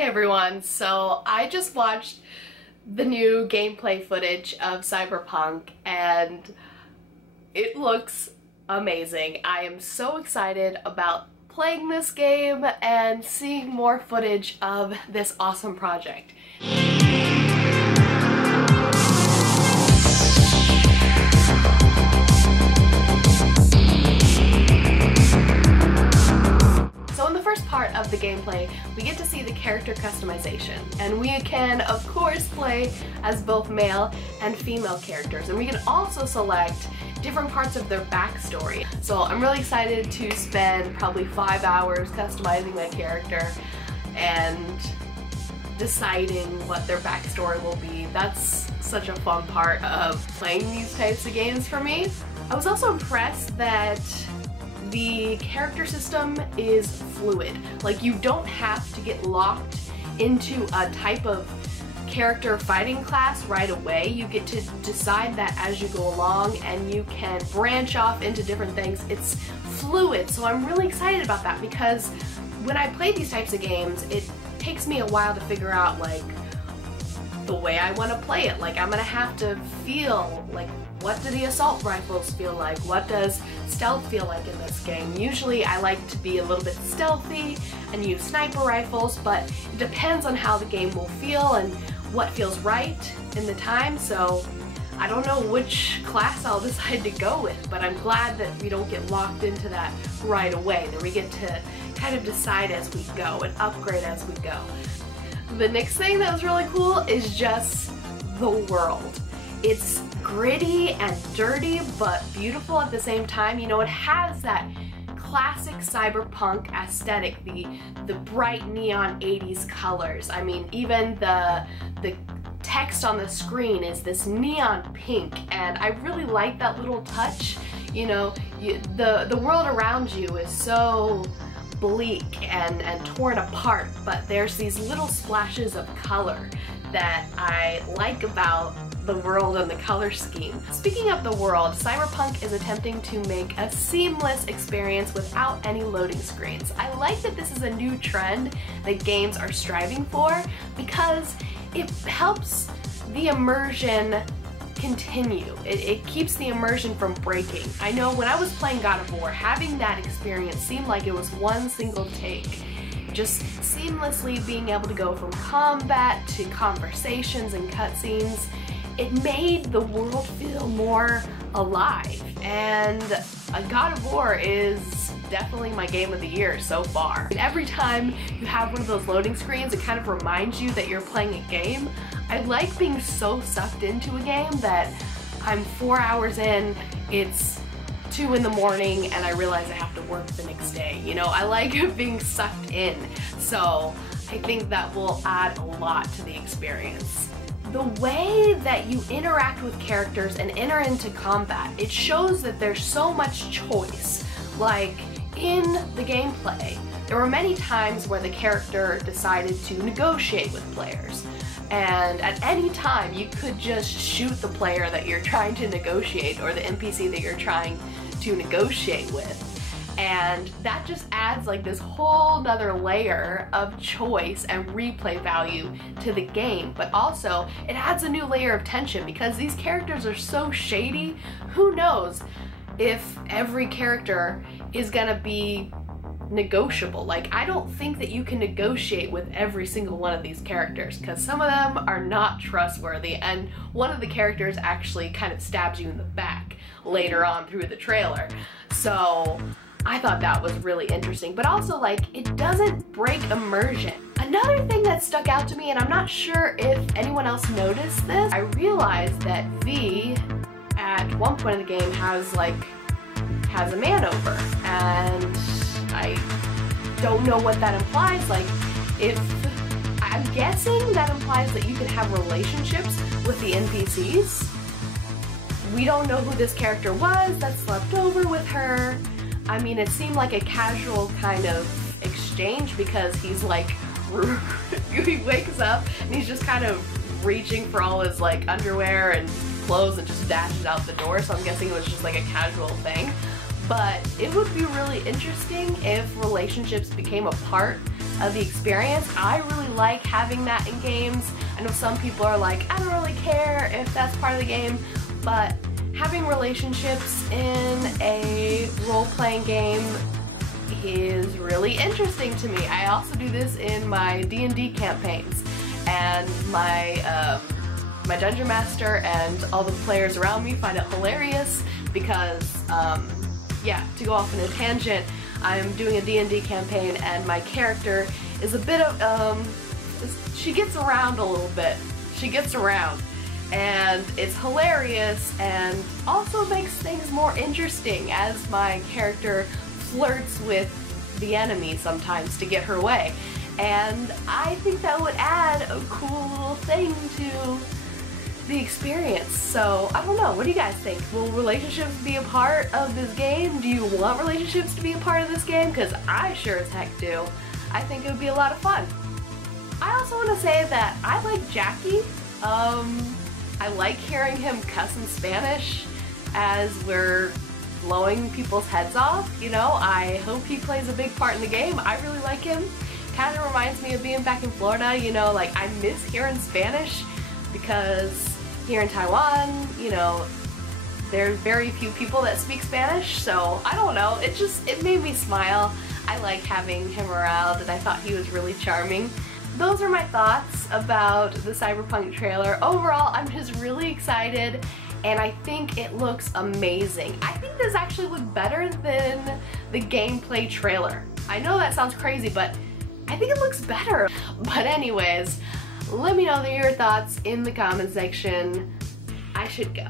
Hey everyone, so I just watched the new gameplay footage of Cyberpunk and it looks amazing. I am so excited about playing this game and seeing more footage of this awesome project. Part of the gameplay, we get to see the character customization, and we can of course play as both male and female characters, and we can also select different parts of their backstory. So I'm really excited to spend probably 5 hours customizing my character and deciding what their backstory will be. That's such a fun part of playing these types of games for me. I was also impressed that the character system is fluid. Like, you don't have to get locked into a type of character fighting class right away. You get to decide that as you go along, and you can branch off into different things. It's fluid, so I'm really excited about that, because when I play these types of games, it takes me a while to figure out like the way I want to play it. Like, I'm gonna have to feel like, what do the assault rifles feel like? What does stealth feel like in this game? Usually I like to be a little bit stealthy and use sniper rifles, but it depends on how the game will feel and what feels right in the time, so I don't know which class I'll decide to go with, but I'm glad that we don't get locked into that right away, that we get to kind of decide as we go and upgrade as we go. The next thing that was really cool is just the world. It's gritty and dirty, but beautiful at the same time. You know, it has that classic cyberpunk aesthetic, the bright neon 80s colors. I mean, even the text on the screen is this neon pink, and I really like that little touch. You know, the world around you is so bleak and torn apart, but there's these little splashes of color that I like about the world and the color scheme. Speaking of the world, Cyberpunk is attempting to make a seamless experience without any loading screens. I like that this is a new trend that games are striving for, because it helps the immersion continue. It keeps the immersion from breaking. I know when I was playing God of War, having that experience seemed like it was one single take. Just seamlessly being able to go from combat to conversations and cutscenes. It made the world feel more alive, and God of War is definitely my game of the year so far. And every time you have one of those loading screens, it kind of reminds you that you're playing a game. I like being so sucked into a game that I'm 4 hours in, it's 2 in the morning, and I realize I have to work the next day. You know, I like being sucked in, so I think that will add a lot to the experience. The way that you interact with characters and enter into combat, it shows that there's so much choice. Like, in the gameplay, there were many times where the character decided to negotiate with players. And at any time, you could just shoot the player that you're trying to negotiate, or the NPC that you're trying to negotiate with. And that just adds like this whole nother layer of choice and replay value to the game. But also, it adds a new layer of tension, because these characters are so shady. Who knows if every character is gonna be negotiable? Like, I don't think that you can negotiate with every single one of these characters, because some of them are not trustworthy, and one of the characters actually kind of stabs you in the back later on through the trailer. So I thought that was really interesting, but also, like, it doesn't break immersion. Another thing that stuck out to me, and I'm not sure if anyone else noticed this, I realized that V at one point in the game has a man over, and I don't know what that implies. Like, I'm guessing that implies that you can have relationships with the NPCs. We don't know who this character was that slept over with her. I mean, it seemed like a casual kind of exchange, because he's like, he wakes up and he's just kind of reaching for all his like underwear and clothes and just dashes out the door, so I'm guessing it was just like a casual thing. But it would be really interesting if relationships became a part of the experience. I really like having that in games. I know some people are like, I don't really care if that's part of the game, but having relationships in a role-playing game is really interesting to me. I also do this in my D&D campaigns, and my Dungeon Master and all the players around me find it hilarious because, yeah, to go off on a tangent, I'm doing a D&D campaign and my character is a bit of, she gets around a little bit. She gets around. And it's hilarious and also makes things more interesting as my character flirts with the enemy sometimes to get her way. And I think that would add a cool little thing to the experience. So I don't know, what do you guys think? Will relationships be a part of this game? Do you want relationships to be a part of this game? Because I sure as heck do. I think it would be a lot of fun. I also want to say that I like Jackie. I like hearing him cuss in Spanish as we're blowing people's heads off, you know. I hope he plays a big part in the game. I really like him. Kind of reminds me of being back in Florida, you know, like I miss hearing Spanish because here in Taiwan, you know, there's very few people that speak Spanish, so I don't know, it made me smile. I like having him around and I thought he was really charming. Those are my thoughts about the Cyberpunk trailer. Overall, I'm just really excited and I think it looks amazing. I think this actually looked better than the gameplay trailer. I know that sounds crazy, but I think it looks better. But anyways, let me know your thoughts in the comment section. I should go.